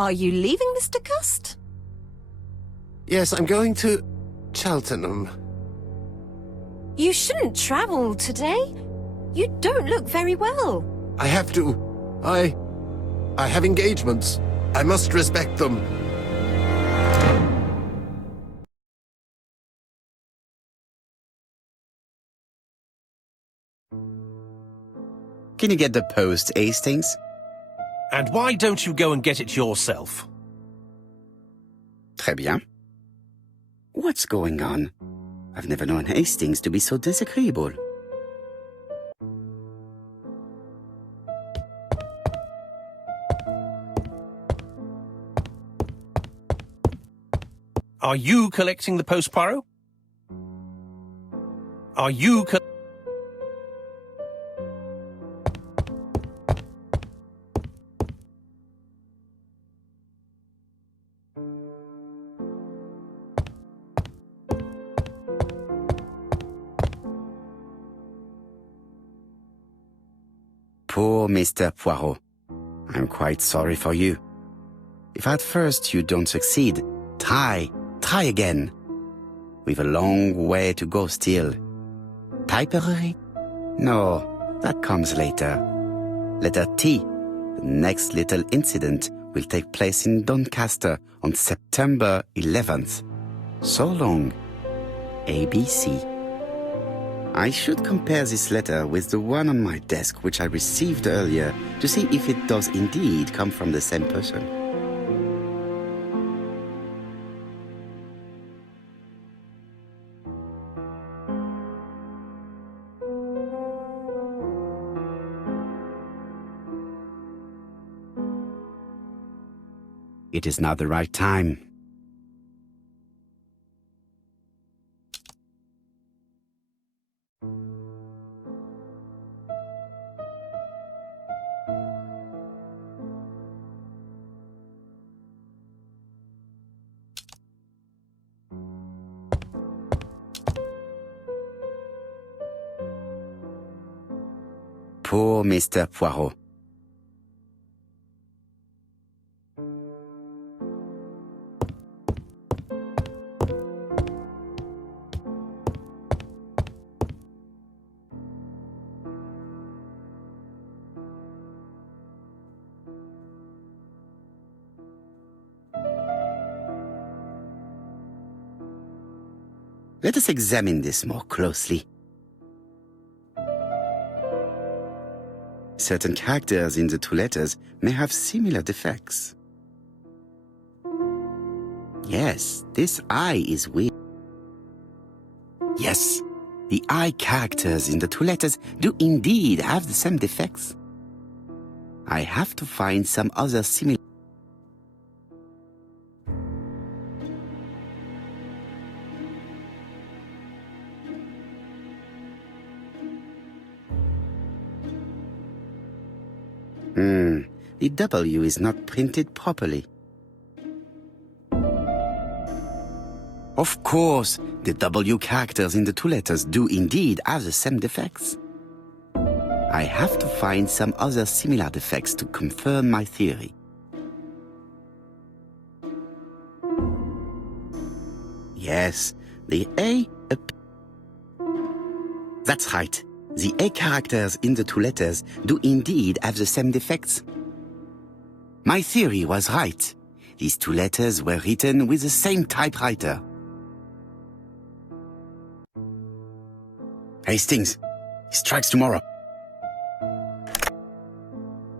Are you leaving, Mr. Cust? Yes, I'm going to Cheltenham. You shouldn't travel today. You don't look very well. I have to. I have engagements. I must respect them. Can you get the post, Hastings? And why don't you go and get it yourself? Très bien. What's going on? I've never known Hastings to be so disagreeable. Are you collecting the post, Poirot? Are you Poor Mr. Poirot. I'm quite sorry for you. If at first you don't succeed, try again. We've a long way to go still. Typery? No, that comes later. Letter T. The next little incident will take place in Doncaster on September 11th. So long. ABC. I should compare this letter with the one on my desk which I received earlier to see if it does indeed come from the same person. It is not the right time. Poor Mr. Poirot. Let us examine this more closely. Certain characters in the two letters may have similar defects. Yes, this I is weird. Yes, the I characters in the two letters do indeed have the same defects. I have to find some other similar. The W is not printed properly. Of course, the W characters in the two letters do indeed have the same defects. I have to find some other similar defects to confirm my theory. Yes, the A... That's right. The A characters in the two letters do indeed have the same defects. My theory was right. These two letters were written with the same typewriter. Hastings, he strikes tomorrow.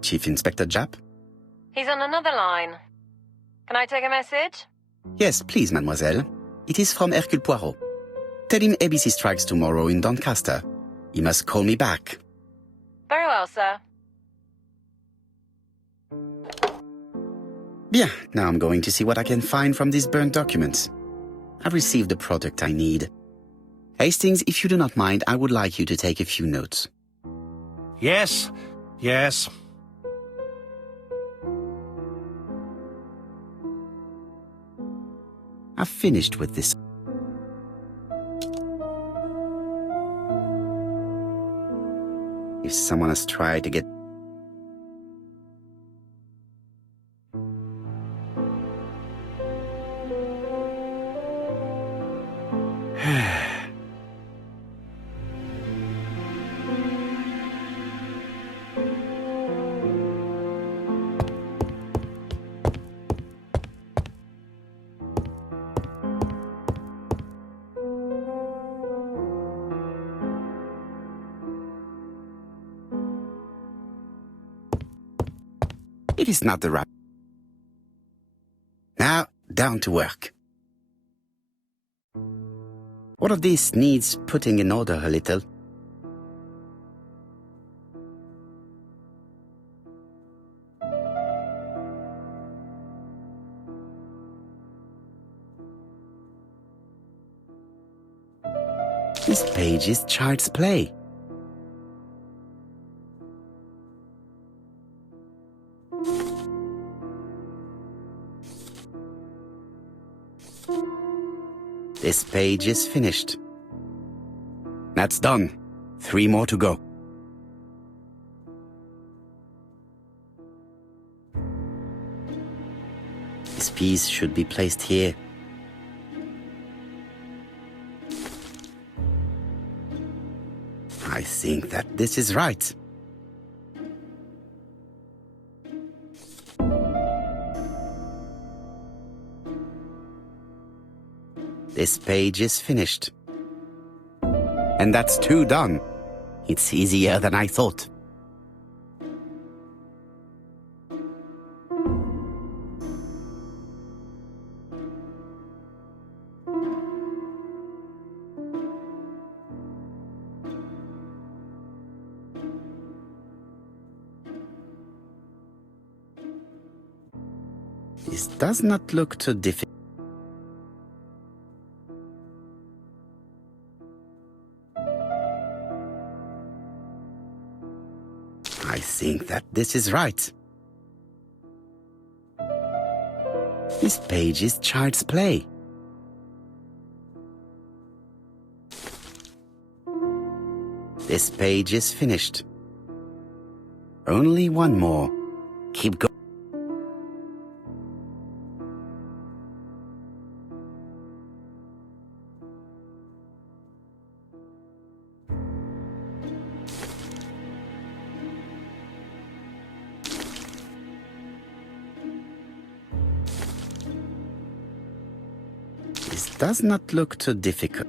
Chief Inspector Japp? He's on another line. Can I take a message? Yes, please, mademoiselle. It is from Hercule Poirot. Tell him ABC strikes tomorrow in Doncaster. He must call me back. Very well, sir. Bien, now I'm going to see what I can find from these burnt documents. I've received the product I need. Hastings, if you do not mind, I would like you to take a few notes. Yes, yes. I've finished with this. If someone has tried to get... It is not the right. Now, down to work. One of these needs putting in order a little. This page is child's play. This page is finished. That's done. 3 more to go. This piece should be placed here. I think that this is right. This page is finished. And that's 2 done. It's easier than I thought. This does not look too difficult. I think that this is right. This page is child's play. This page is finished. Only 1 more. Keep going. This does not look too difficult.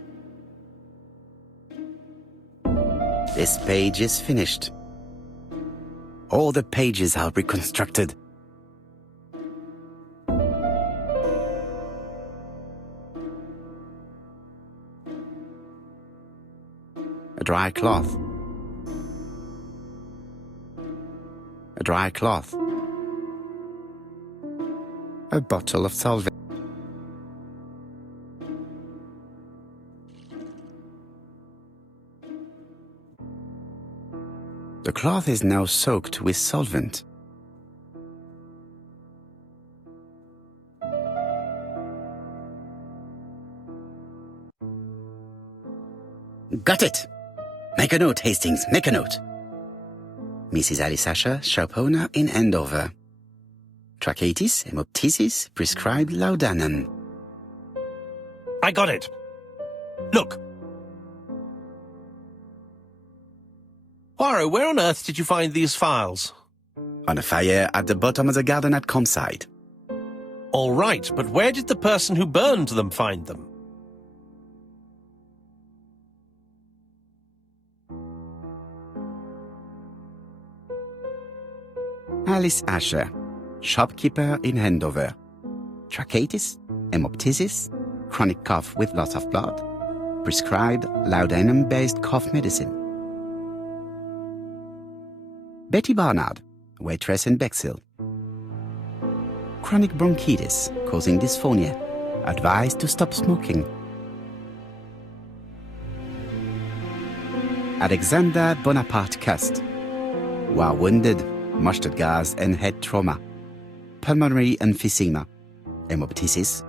This page is finished. All the pages are reconstructed. A dry cloth. A dry cloth. A bottle of solvent. The cloth is now soaked with solvent. Got it! Make a note, Hastings, make a note. Mrs. Alice Asher, shop owner in Andover. Tracheitis, hemoptysis, prescribed laudanum. I got it. Look. Poirot, where on earth did you find these files? On a fire at the bottom of the garden at Campside. All right, but where did the person who burned them find them? Alice Asher, shopkeeper in Andover. Tracheitis, hemoptysis, chronic cough with loss of blood. Prescribed laudanum-based cough medicine. Betty Barnard, waitress in Bexhill. Chronic bronchitis causing dysphonia. Advised to stop smoking. Alexander Bonaparte Cust. War wounded, mustard gas and head trauma. Pulmonary emphysema. Hemoptysis.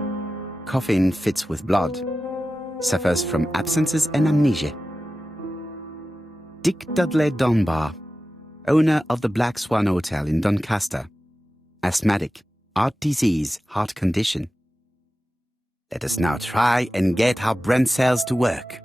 Coughing fits with blood. Suffers from absences and amnesia. Dick Dudley Dunbar, owner of the Black Swan Hotel in Doncaster. Asthmatic, heart disease, heart condition. Let us now try and get our brain cells to work.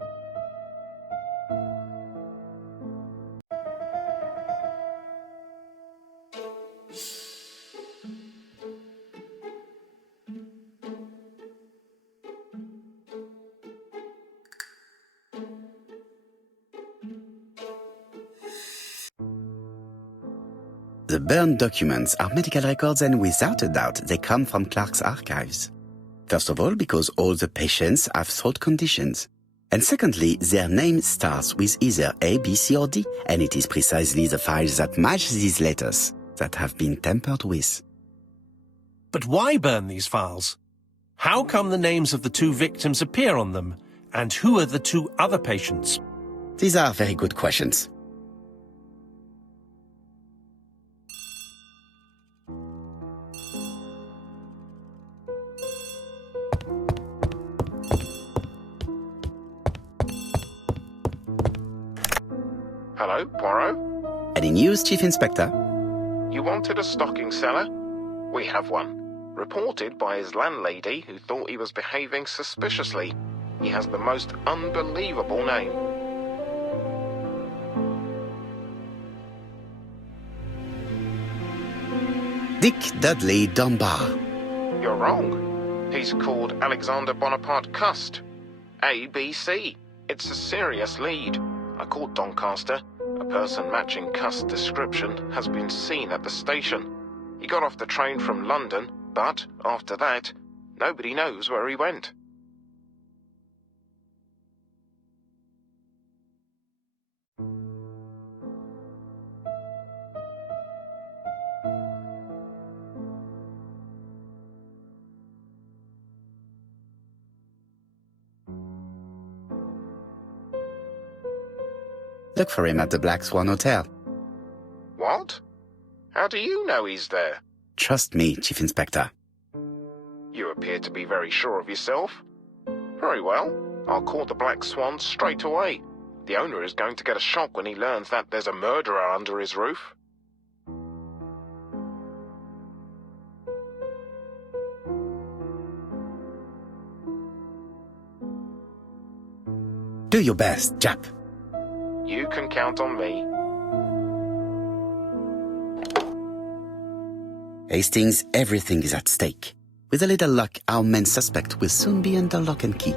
The burned documents are medical records and without a doubt they come from Clark's archives. First of all, because all the patients have throat conditions. And secondly, their name starts with either A, B, C or D, and it is precisely the files that match these letters that have been tampered with. But why burn these files? How come the names of the two victims appear on them? And who are the two other patients? These are very good questions. Hello, Poirot? Any news, Chief Inspector? You wanted a stocking seller? We have one. Reported by his landlady who thought he was behaving suspiciously. He has the most unbelievable name. Dick Dudley Dunbar. You're wrong. He's called Alexander Bonaparte Cust. ABC. It's a serious lead. I called Doncaster. A person matching Cust's description has been seen at the station. He got off the train from London, but after that, nobody knows where he went. Look for him at the Black Swan Hotel. What? How do you know he's there? Trust me, Chief Inspector. You appear to be very sure of yourself. Very well. I'll call the Black Swan straight away. The owner is going to get a shock when he learns that there's a murderer under his roof. Do your best, Jap. You can count on me. Hastings, everything is at stake. With a little luck, our main suspect will soon be under lock and key.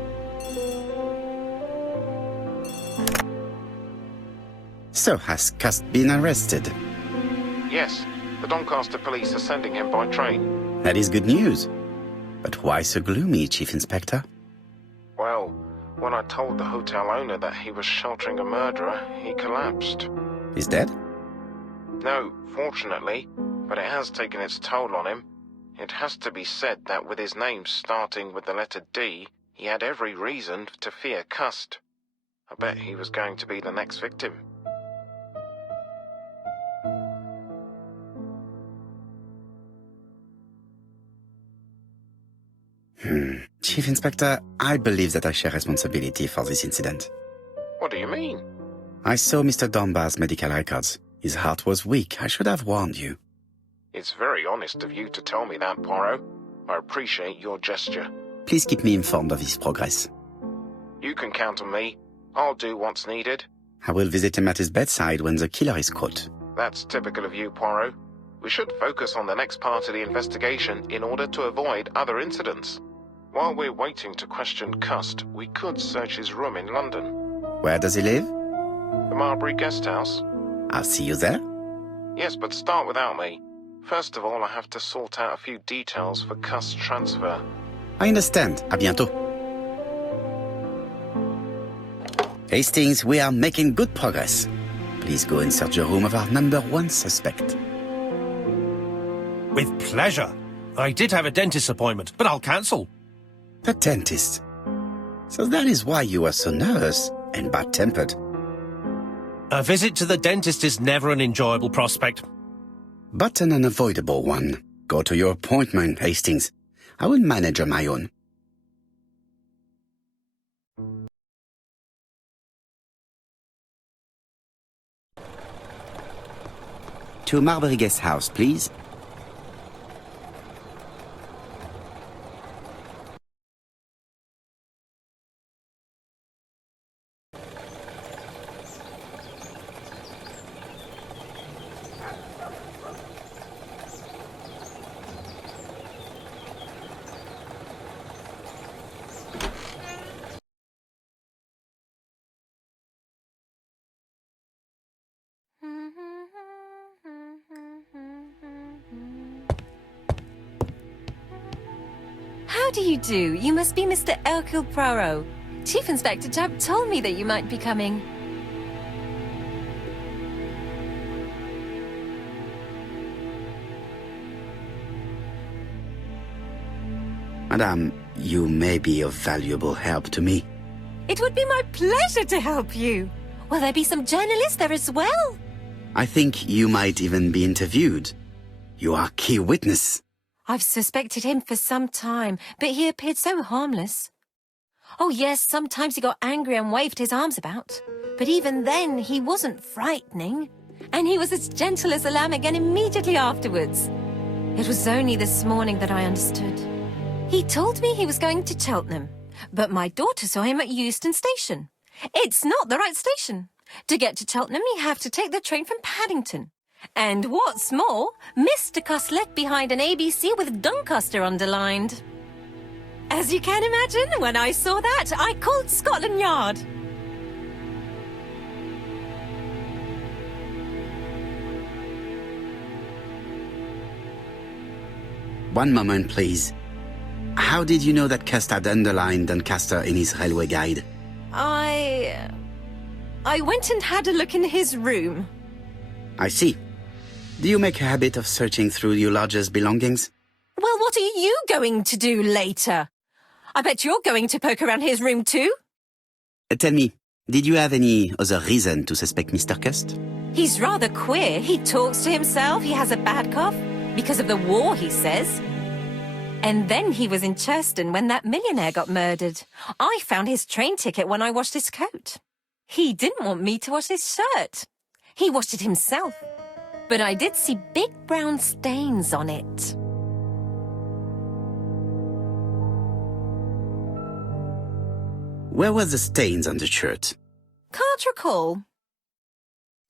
So, has Cust been arrested? Yes, the Doncaster police are sending him by train. That is good news. But why so gloomy, Chief Inspector? Well, when I told the hotel owner that he was sheltering a murderer, he collapsed. He's dead? No, fortunately, but it has taken its toll on him. It has to be said that with his name starting with the letter D, he had every reason to fear Cust. I bet he was going to be the next victim. Chief Inspector, I believe that I share responsibility for this incident. What do you mean? I saw Mr. Dunbar's medical records. His heart was weak. I should have warned you. It's very honest of you to tell me that, Poirot. I appreciate your gesture. Please keep me informed of his progress. You can count on me. I'll do what's needed. I will visit him at his bedside when the killer is caught. That's typical of you, Poirot. We should focus on the next part of the investigation in order to avoid other incidents. While we're waiting to question Cust, we could search his room in London. Where does he live? The Marbury Guest House? I'll see you there. Yes, but start without me. First of all, I have to sort out a few details for Cust's transfer. I understand. À bientôt. Hastings, we are making good progress. Please go and search the room of our number one suspect. With pleasure. I did have a dentist appointment, but I'll cancel. The dentist. So that is why you are so nervous and bad-tempered. A visit to the dentist is never an enjoyable prospect. But an unavoidable one. Go to your appointment, Hastings. I will manage on my own. To Marbury Guest House, please. How do you do? You must be Mr. Hercule Poirot. Chief Inspector Jupp told me that you might be coming. Madame, you may be of valuable help to me. It would be my pleasure to help you. Will there be some journalists there as well? I think you might even be interviewed. You are key witness. I've suspected him for some time, but he appeared so harmless. Oh yes, sometimes he got angry and waved his arms about. But even then, he wasn't frightening. And he was as gentle as a lamb again immediately afterwards. It was only this morning that I understood. He told me he was going to Cheltenham, but my daughter saw him at Euston Station. It's not the right station. To get to Cheltenham, you have to take the train from Paddington. And what's more, Mr. Cuss left behind an ABC with Doncaster underlined. As you can imagine, when I saw that, I called Scotland Yard. One moment, please. How did you know that Cuss had underlined Doncaster in his railway guide? I went and had a look in his room. I see. Do you make a habit of searching through your lodger's belongings? Well, what are you going to do later? I bet you're going to poke around his room too. Tell me, did you have any other reason to suspect Mr. Cuss? He's rather queer. He talks to himself. He has a bad cough. Because of the war, he says. And then he was in Churston when that millionaire got murdered. I found his train ticket when I washed his coat. He didn't want me to wash his shirt. He washed it himself. But I did see big brown stains on it. Where were the stains on the shirt? Can't recall.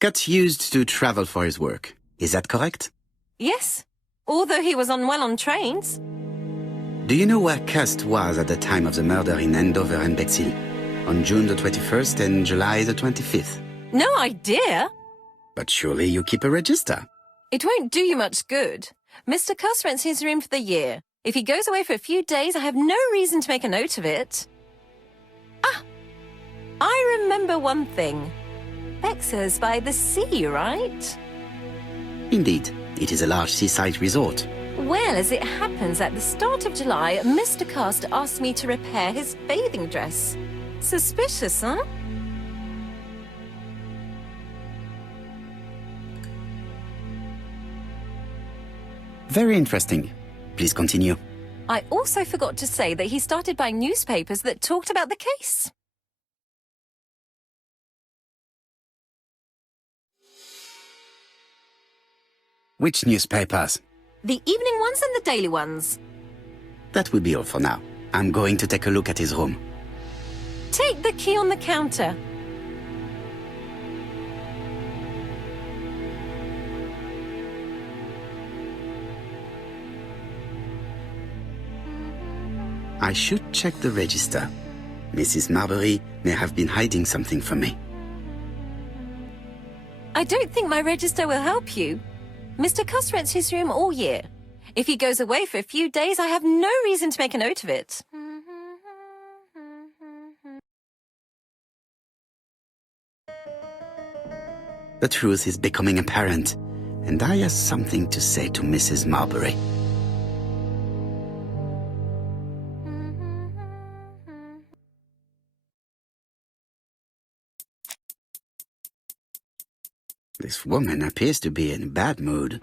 Cuss used to travel for his work. Is that correct? Yes, although he was unwell on trains. Do you know where Cuss was at the time of the murder in Andover and Bexhill? On June the 21st and July the 25th? No idea. But surely you keep a register. It won't do you much good. Mr. Cuss rents his room for the year. If he goes away for a few days, I have no reason to make a note of it. Ah, I remember one thing. Bexhill by the sea, right? Indeed, it is a large seaside resort. Well, as it happens, at the start of July, Mr. Cuss asked me to repair his bathing dress. Suspicious, huh? Very interesting. Please continue. I also forgot to say that he started buying newspapers that talked about the case. Which newspapers? The evening ones and the daily ones. That will be all for now. I'm going to take a look at his room. Take the key on the counter. I should check the register. Mrs. Marbury may have been hiding something from me. I don't think my register will help you. Mr. Cuss rents his room all year. If he goes away for a few days, I have no reason to make a note of it. The truth is becoming apparent, and I have something to say to Mrs. Marbury. This woman appears to be in a bad mood.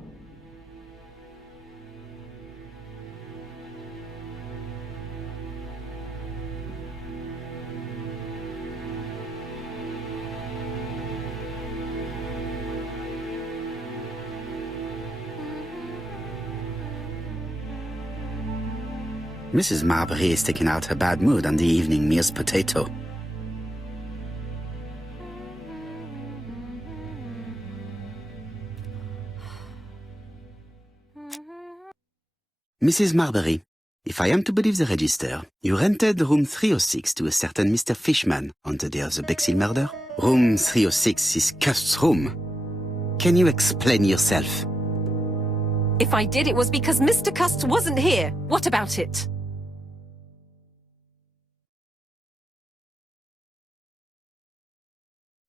Mrs. Marbury is taking out her bad mood on the evening meal's potato. Mrs. Marbury, if I am to believe the register, you rented room 306 to a certain Mr. Fishman on the day of the Bexhill murder. Room 306 is Cuss's room. Can you explain yourself? If I did, it was because Mr. Cuss wasn't here. What about it?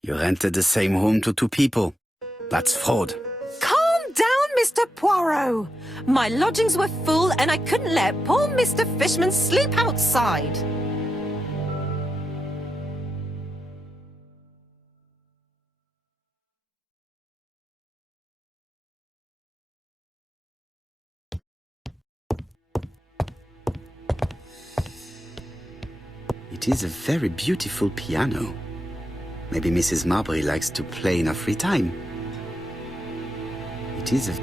You rented the same room to 2 people. That's fraud. Calm down, Mr. Poirot. My lodgings were full and I couldn't let poor Mr. Fishman sleep outside. It is a very beautiful piano. Maybe Mrs. Marbury likes to play in her free time. It is a...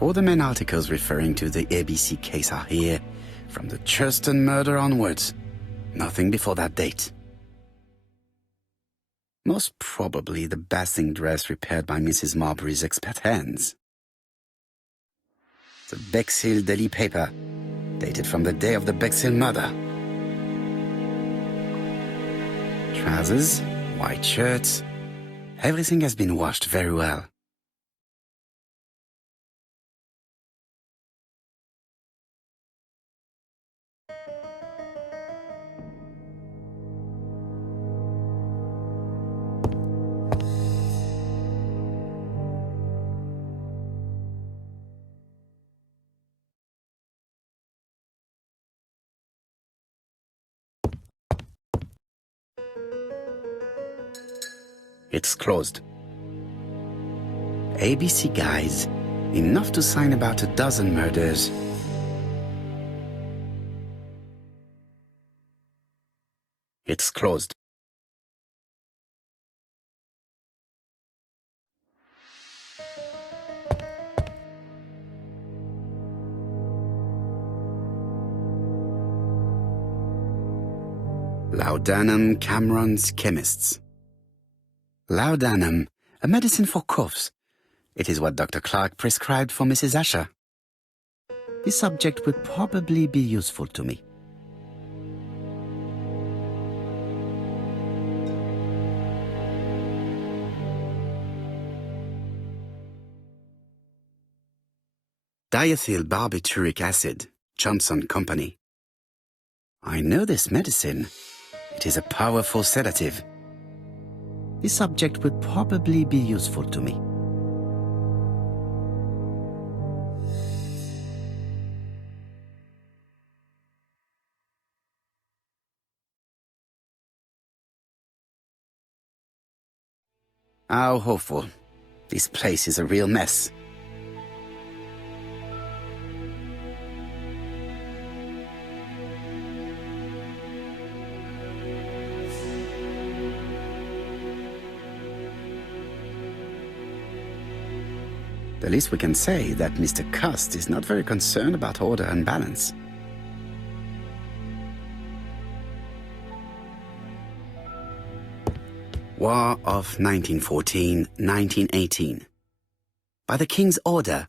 All the main articles referring to the ABC case are here, from the Churston murder onwards. Nothing before that date. Most probably the basing dress repaired by Mrs. Marbury's expert hands. The Bexhill Daily paper, dated from the day of the Bexhill murder. Trousers, white shirts, everything has been washed very well. It's closed. ABC guys, enough to sign about a dozen murders. It's closed. Laudanum Cameron's chemists. Laudanum, a medicine for coughs. It is what Dr. Clark prescribed for Mrs. Asher. This subject would probably be useful to me. Diethyl barbituric acid, Johnson Company. I know this medicine. It is a powerful sedative. This subject would probably be useful to me. How hopeful. This place is a real mess. The least we can say that Mr. Cust is not very concerned about order and balance. War of 1914-1918. By the King's order,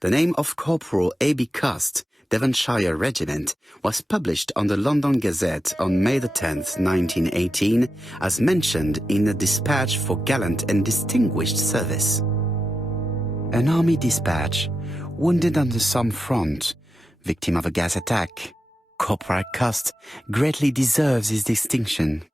the name of Corporal A.B. Cust, Devonshire Regiment, was published on the London Gazette on May the 10th, 1918, as mentioned in a dispatch for gallant and distinguished service. An army dispatch, wounded on the Somme front, victim of a gas attack. Corporal Cust greatly deserves his distinction.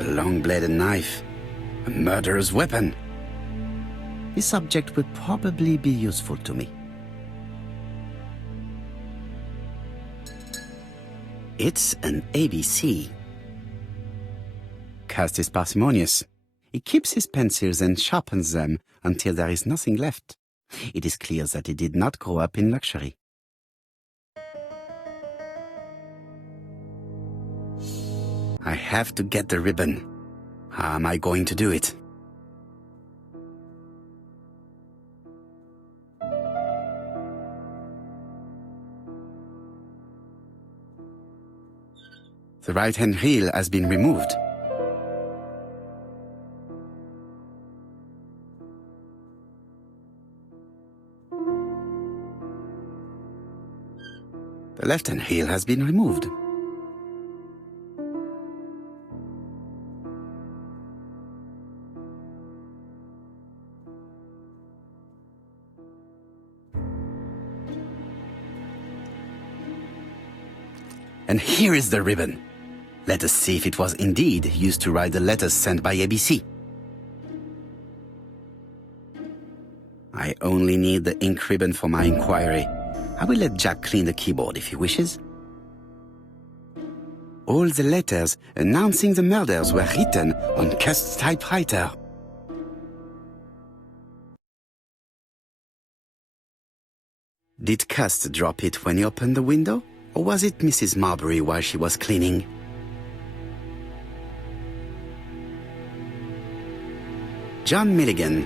A long-bladed knife, a murderer's weapon. This subject would probably be useful to me. It's an ABC. Cust is parsimonious. He keeps his pencils and sharpens them until there is nothing left. It is clear that he did not grow up in luxury. I have to get the ribbon. How am I going to do it? The right-hand heel has been removed. The left-hand heel has been removed. And here is the ribbon. Let us see if it was indeed used to write the letters sent by ABC. I only need the ink ribbon for my inquiry. I will let Jack clean the keyboard if he wishes. All the letters announcing the murders were written on Cust's typewriter. Did Cust drop it when he opened the window? Or was it Mrs. Marbury while she was cleaning? John Milligan,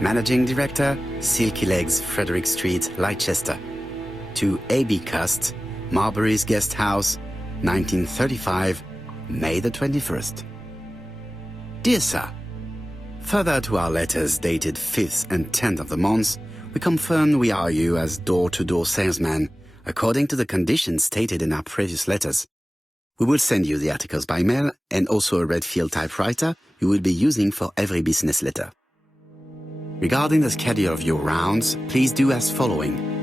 Managing Director, Silky Legs, Frederick Street, Leicester. To A.B. Cust, Marbury's Guest House, 1935, May the 21st. Dear Sir, further to our letters dated 5th and 10th of the month, we confirm we are you as door-to-door salesman, according to the conditions stated in our previous letters. We will send you the articles by mail and also a Redfield typewriter you will be using for every business letter. Regarding the schedule of your rounds, please do as following.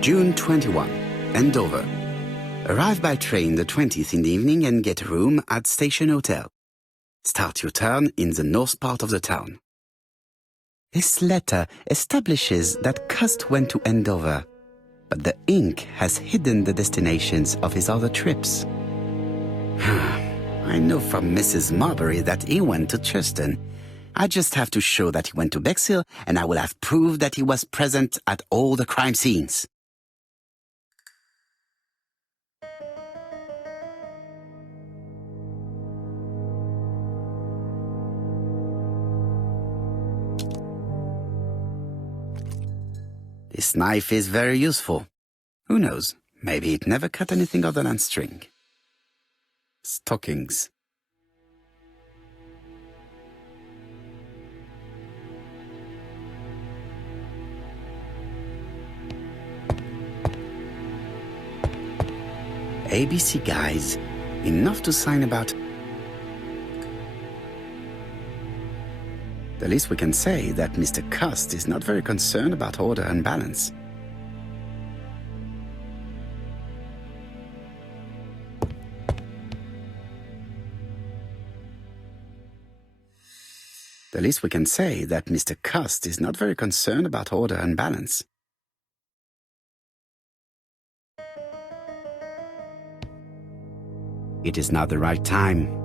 June 21, Andover. Arrive by train the 20th in the evening and get a room at Station Hotel. Start your turn in the north part of the town. This letter establishes that Cust went to Andover, but the ink has hidden the destinations of his other trips. I know from Mrs. Marbury that he went to Churston. I just have to show that he went to Bexhill, and I will have proved that he was present at all the crime scenes. This knife is very useful. Who knows, maybe it never cut anything other than string. Stockings. ABC guys, enough to sign about. The least we can say that Mr. Cust is not very concerned about order and balance. The least we can say that Mr. Cust is not very concerned about order and balance. It is not the right time.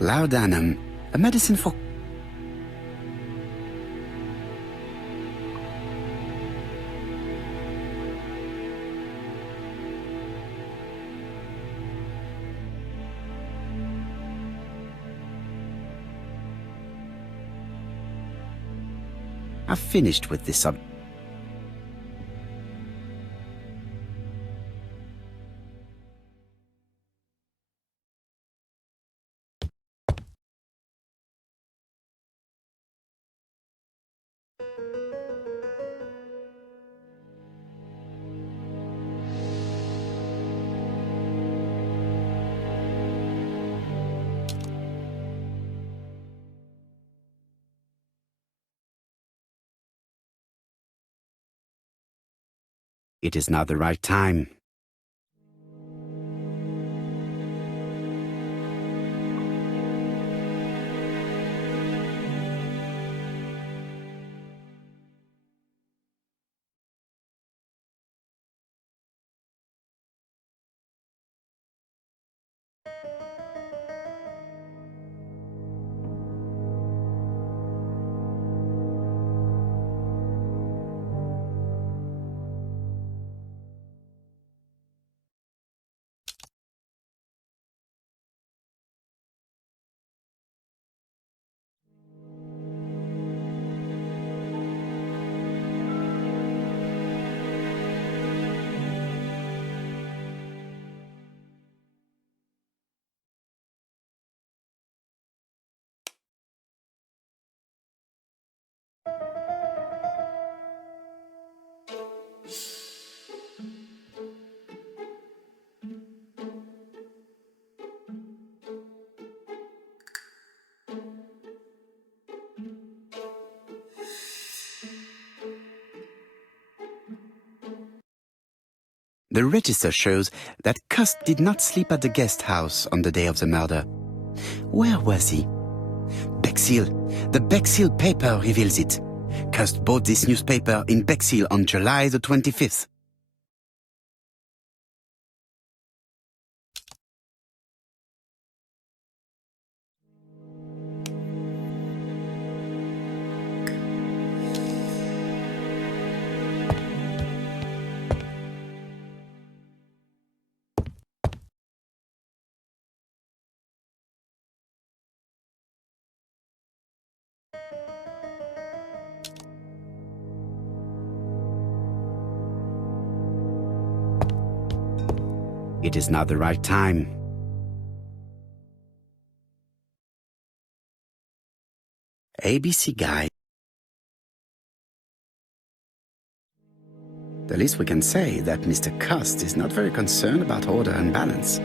Laudanum, a medicine for... I've finished with this sub... It is not the right time. The register shows that Cust did not sleep at the guest house on the day of the murder. Where was he? Bexhill. The Bexhill paper reveals it. Cust bought this newspaper in Bexhill on July the 25th. It is not the right time. ABC guy. The least we can say is that Mr. Cust is not very concerned about order and balance.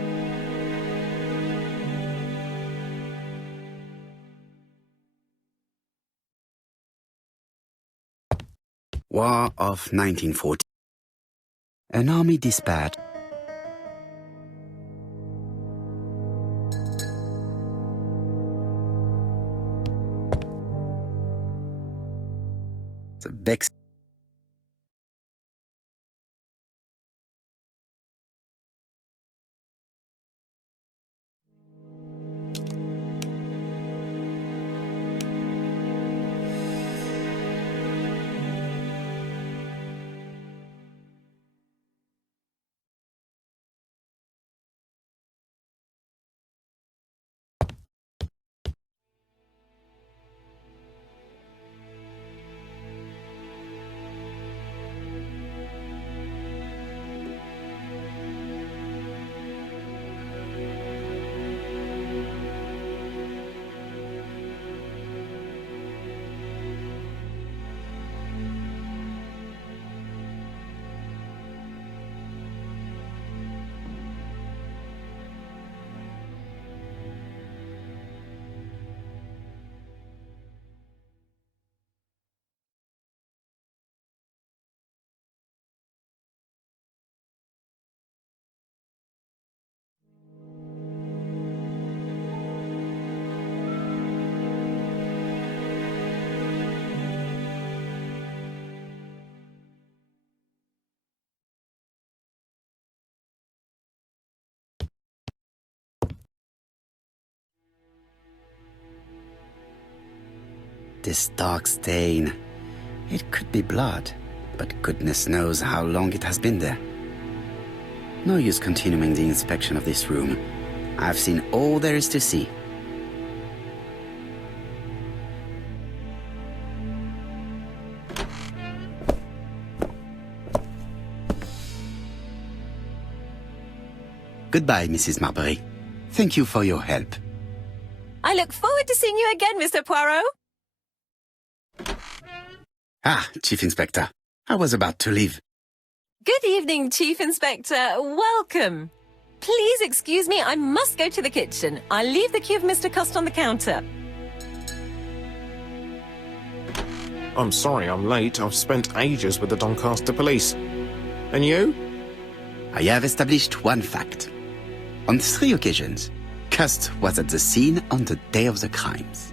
War of 1940. An army dispatch. The Bex. This dark stain. It could be blood, but goodness knows how long it has been there. No use continuing the inspection of this room. I've seen all there is to see. Goodbye, Mrs. Marbury. Thank you for your help. I look forward to seeing you again, Mr. Poirot. Ah, Chief Inspector. I was about to leave. Good evening, Chief Inspector. Welcome. Please excuse me, I must go to the kitchen. I'll leave the key of Mr. Cust on the counter. I'm sorry I'm late. I've spent ages with the Doncaster police. And you? I have established one fact. On 3 occasions, Cust was at the scene on the day of the crimes.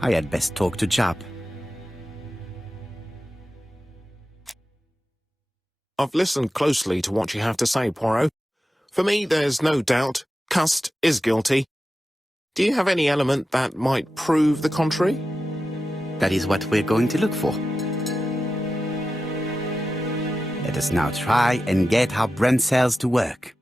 I had best talk to Jap. I've listened closely to what you have to say, Poirot. For me, there's no doubt Cust is guilty. Do you have any element that might prove the contrary? That is what we're going to look for. Let us now try and get our brain cells to work.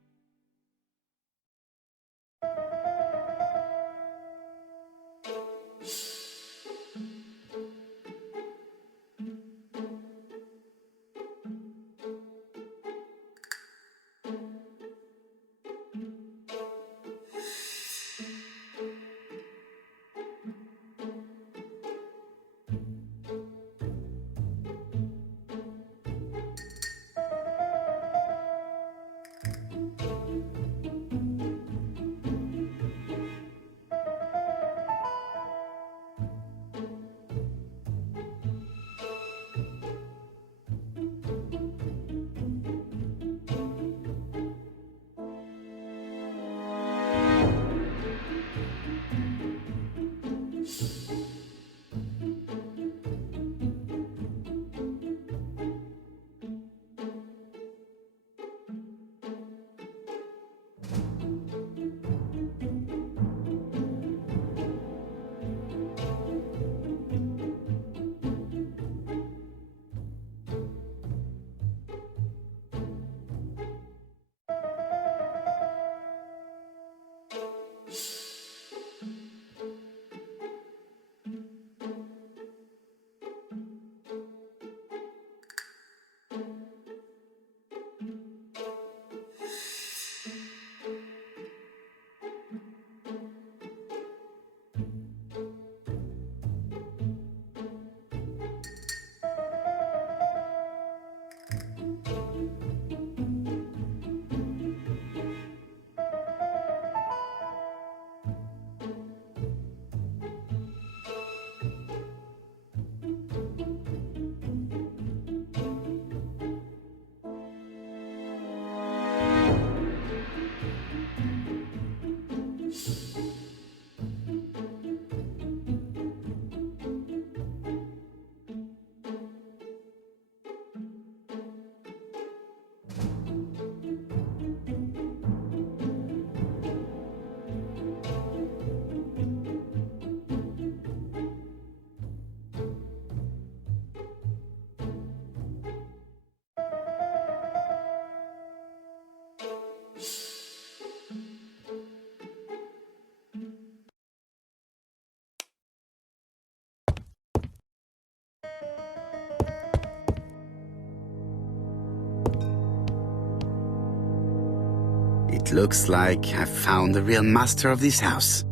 It looks like I've found the real master of this house.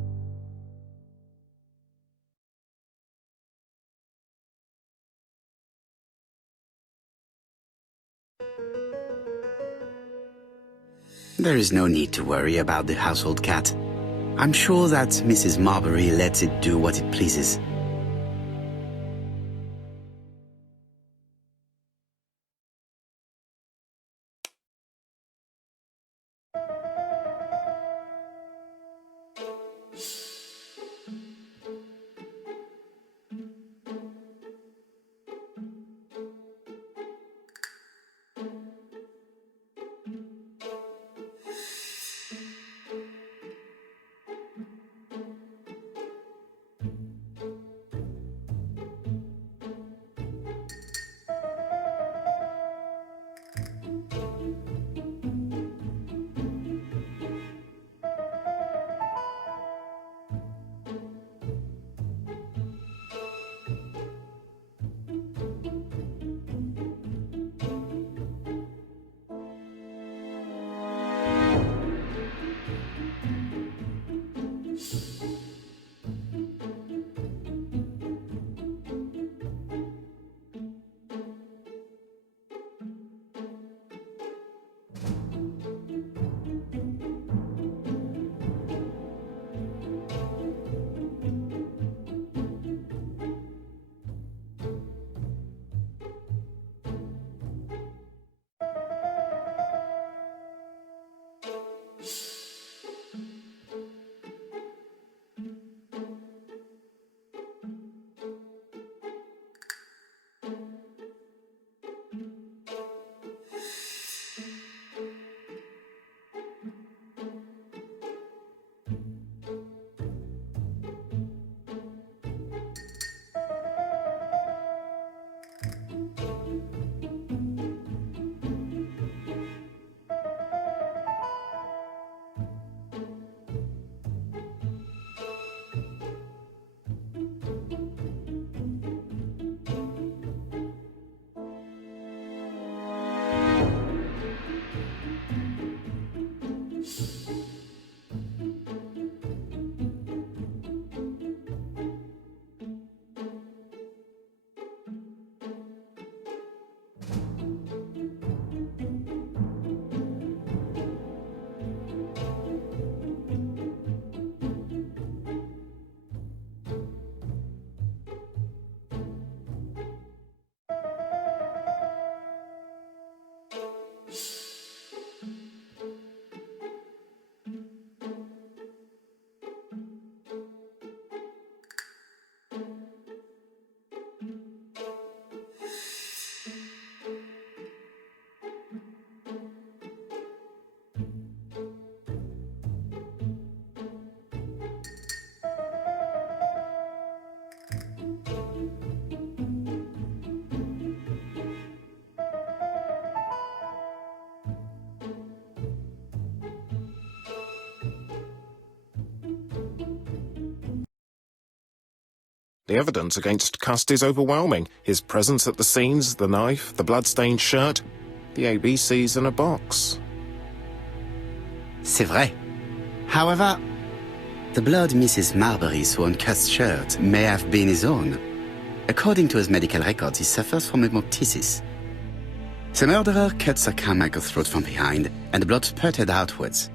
There is no need to worry about the household cat. I'm sure that Mrs. Marbury lets it do what it pleases. The evidence against Cust is overwhelming. His presence at the scenes, the knife, the blood-stained shirt, the ABCs in a box. C'est vrai. However, the blood Mrs. Marbury saw on Cust's shirt may have been his own. According to his medical records, he suffers from hemoptysis. The murderer cut Sir Carmichael's throat from behind, and the blood spurted outwards.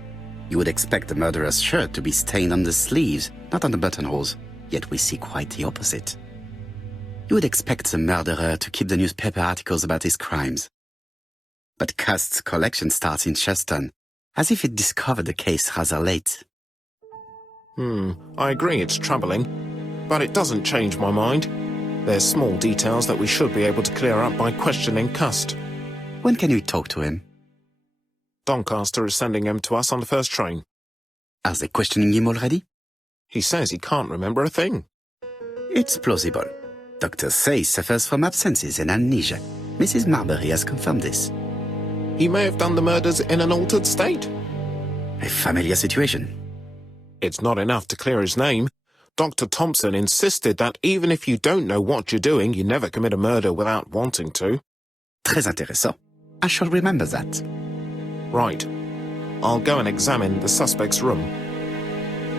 You would expect the murderer's shirt to be stained on the sleeves, not on the buttonholes, yet we see quite the opposite. You would expect the murderer to keep the newspaper articles about his crimes. But Cust's collection starts in Cheston, as if it discovered the case rather late. I agree it's troubling, but it doesn't change my mind. There's small details that we should be able to clear up by questioning Cust. When can we talk to him? Doncaster is sending him to us on the first train. Are they questioning him already? He says he can't remember a thing. It's plausible. Doctors say he suffers from absences and amnesia. Mrs. Marbury has confirmed this. He may have done the murders in an altered state. A familiar situation. It's not enough to clear his name. Dr. Thompson insisted that even if you don't know what you're doing, you never commit a murder without wanting to. Très intéressant. I shall remember that. Right. I'll go and examine the suspect's room.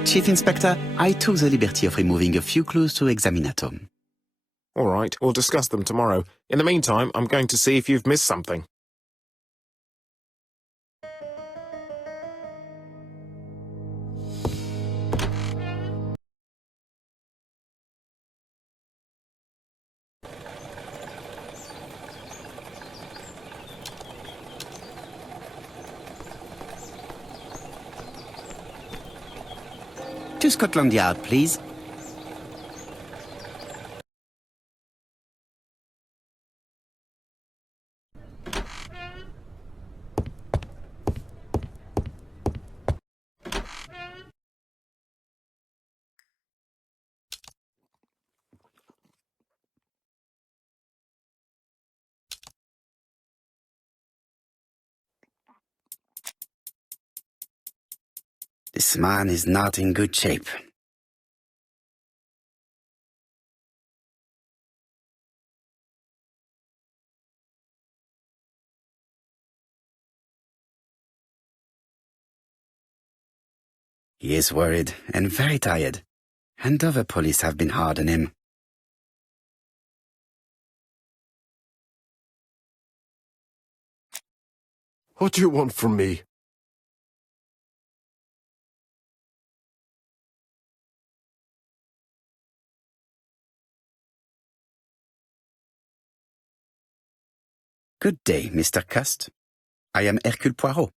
Chief Inspector, I took the liberty of removing a few clues to examinatum. All right, we'll discuss them tomorrow. In the meantime, I'm going to see if you've missed something. To Scotland Yard, please. This man is not in good shape. He is worried and very tired, and other police have been hard on him. What do you want from me? Good day, Mr. Cust. I am Hercule Poirot.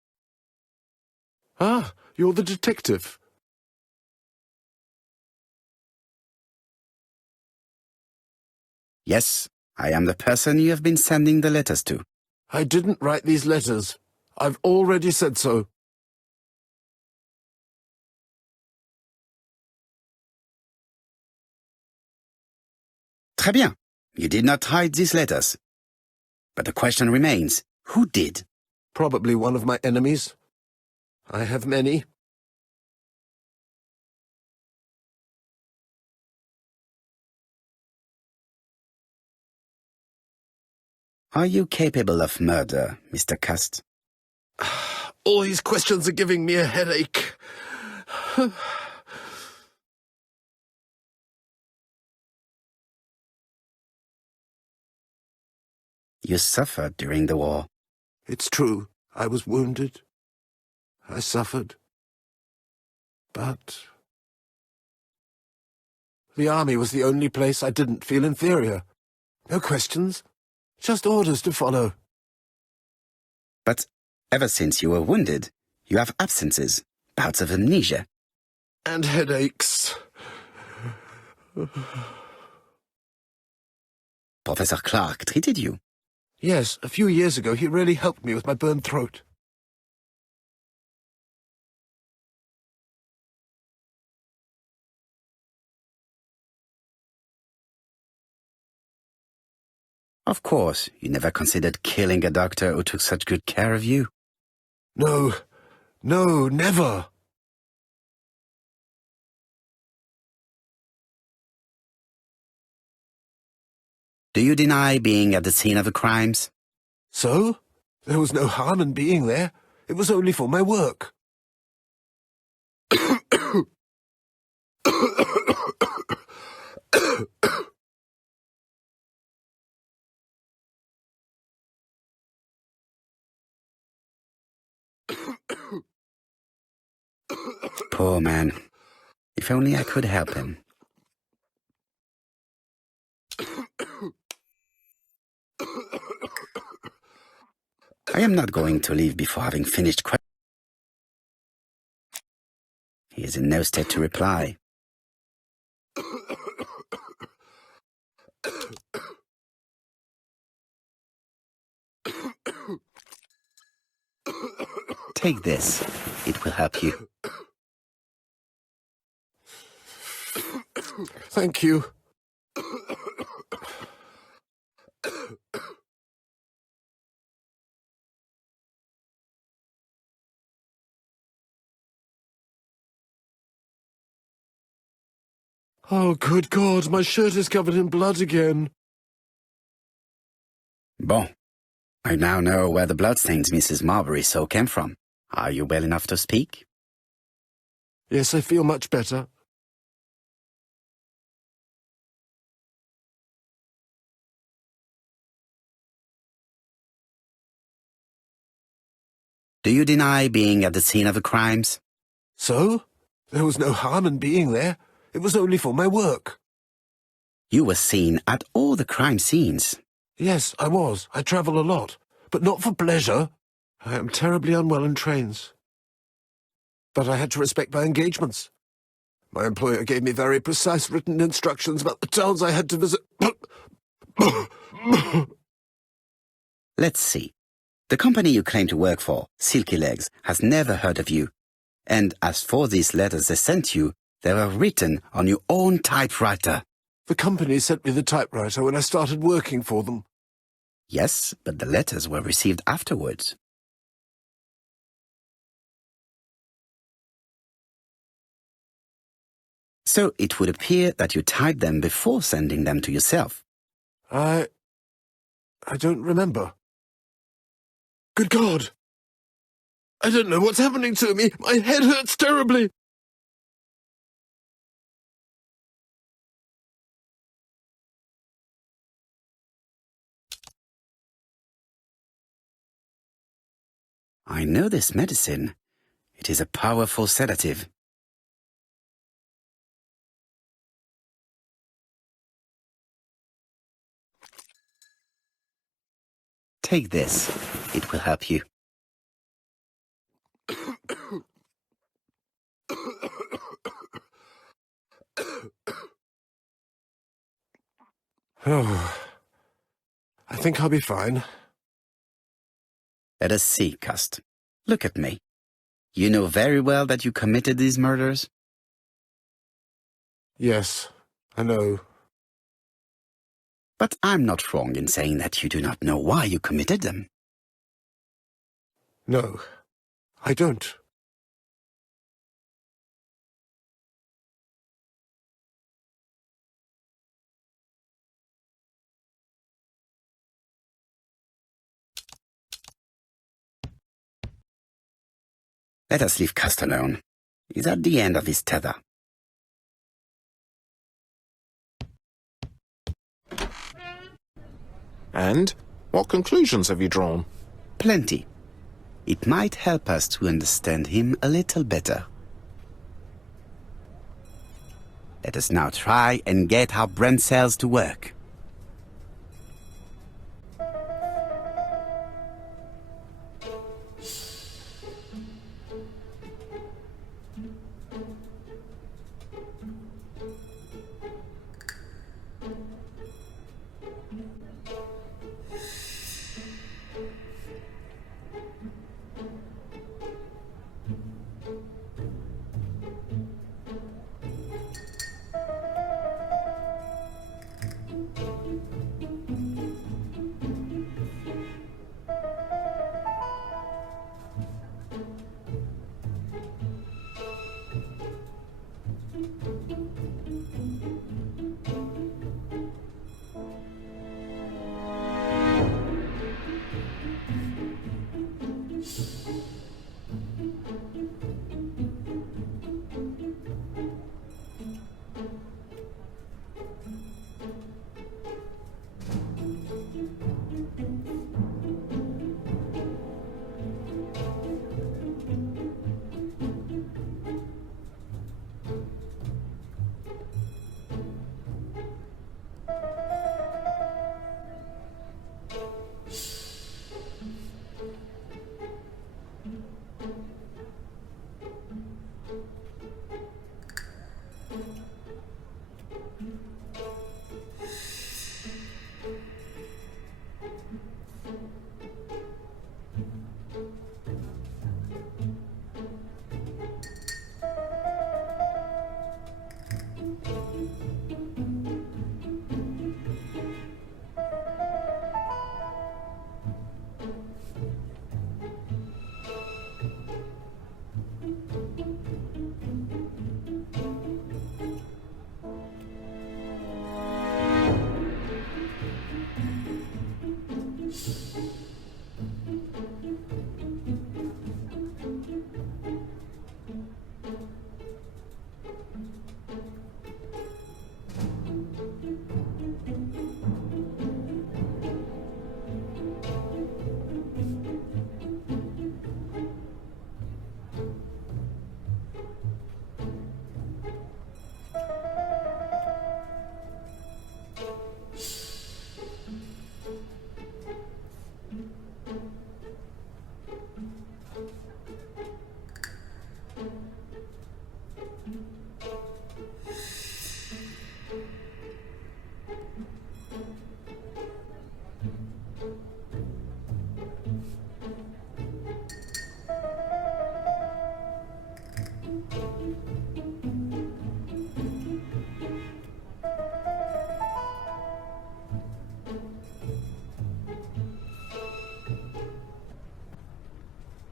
Ah, you're the detective. Yes, I am the person you have been sending the letters to. I didn't write these letters. I've already said so. Très bien. You did not write these letters. But the question remains, who did? Probably one of my enemies. I have many. Are you capable of murder, Mr. Cust? All these questions are giving me a headache. You suffered during the war. It's true. I was wounded. I suffered. But the army was the only place I didn't feel inferior. No questions. Just orders to follow. But ever since you were wounded, you have absences, bouts of amnesia. And headaches. Professor Clark treated you. Yes, a few years ago he really helped me with my burned throat. Of course, you never considered killing a doctor who took such good care of you. No, never. Do you deny being at the scene of the crimes? So? There was no harm in being there. It was only for my work. Poor man. If only I could help him. I am not going to leave before having finished questioning. He is in no state to reply. Take this. It will help you. Thank you. Oh, good God, my shirt is covered in blood again. Bon. I now know where the bloodstains Mrs. Marbury saw came from. Are you well enough to speak? Yes, I feel much better. Do you deny being at the scene of the crimes? So? There was no harm in being there. It was only for my work. You were seen at all the crime scenes. Yes, I was. I travel a lot, but not for pleasure. I am terribly unwell in trains. But I had to respect my engagements. My employer gave me very precise written instructions about the towns I had to visit. Let's see. The company you claim to work for, Silky Legs, has never heard of you. And as for these letters they sent you, they were written on your own typewriter. The company sent me the typewriter when I started working for them. Yes, but the letters were received afterwards. So it would appear that you typed them before sending them to yourself. I don't remember. Good God! I don't know what's happening to me. My head hurts terribly. I know this medicine. It is a powerful sedative. Take this. It will help you. Oh, I think I'll be fine. Let us see, Cust. Look at me. You know very well that you committed these murders? Yes, I know. But I'm not wrong in saying that you do not know why you committed them. No, I don't. Let us leave Cust alone. He's at the end of his tether. And what conclusions have you drawn? Plenty. It might help us to understand him a little better. Let us now try and get our brain cells to work.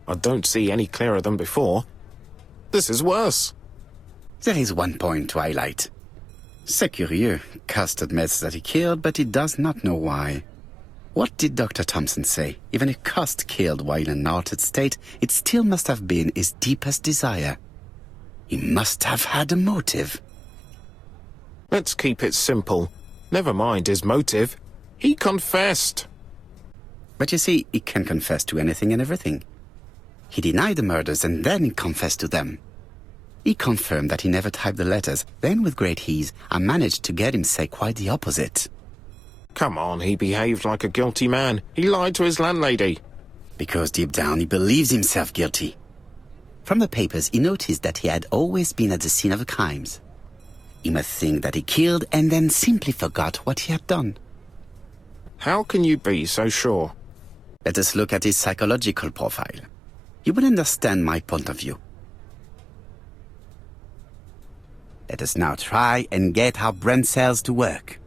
I don't see any clearer than before. This is worse. There is one point to highlight. C'est curieux. Cust admits that he killed, but he does not know why. What did Dr. Thompson say? Even if Cust killed while in an altered state, it still must have been his deepest desire. He must have had a motive. Let's keep it simple. Never mind his motive. He confessed. But you see, he can confess to anything and everything. He denied the murders and then he confessed to them. He confirmed that he never typed the letters. Then, with great ease, I managed to get him say quite the opposite. Come on, he behaved like a guilty man. He lied to his landlady. Because deep down he believes himself guilty. From the papers, he noticed that he had always been at the scene of the crimes. He must think that he killed and then simply forgot what he had done. How can you be so sure? Let us look at his psychological profile. You will understand my point of view. Let us now try and get our brain cells to work.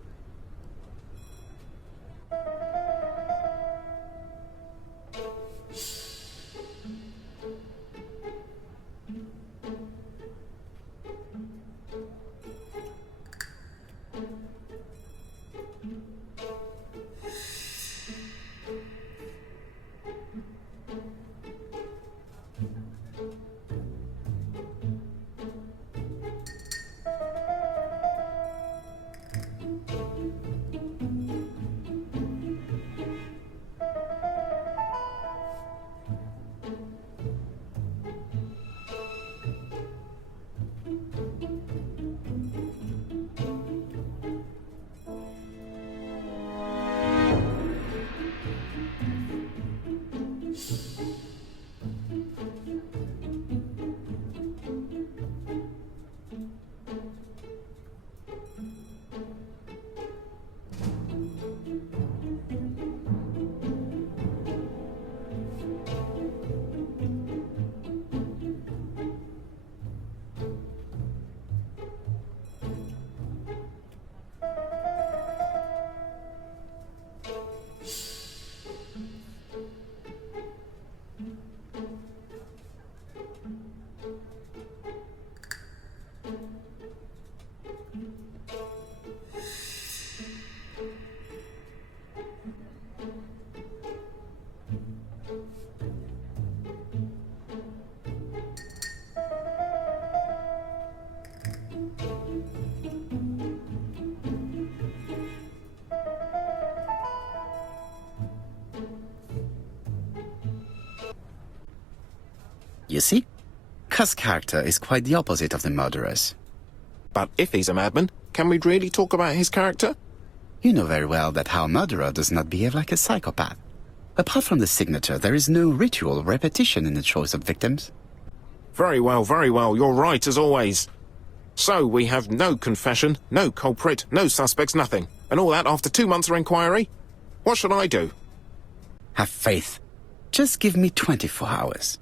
You see? Cust's character is quite the opposite of the murderer's. But if he's a madman, can we really talk about his character? You know very well that our murderer does not behave like a psychopath. Apart from the signature, there is no ritual or repetition in the choice of victims. Very well, you're right as always. So we have no confession, no culprit, no suspects, nothing. And all that after 2 months of inquiry? What should I do? Have faith. Just give me 24 hours.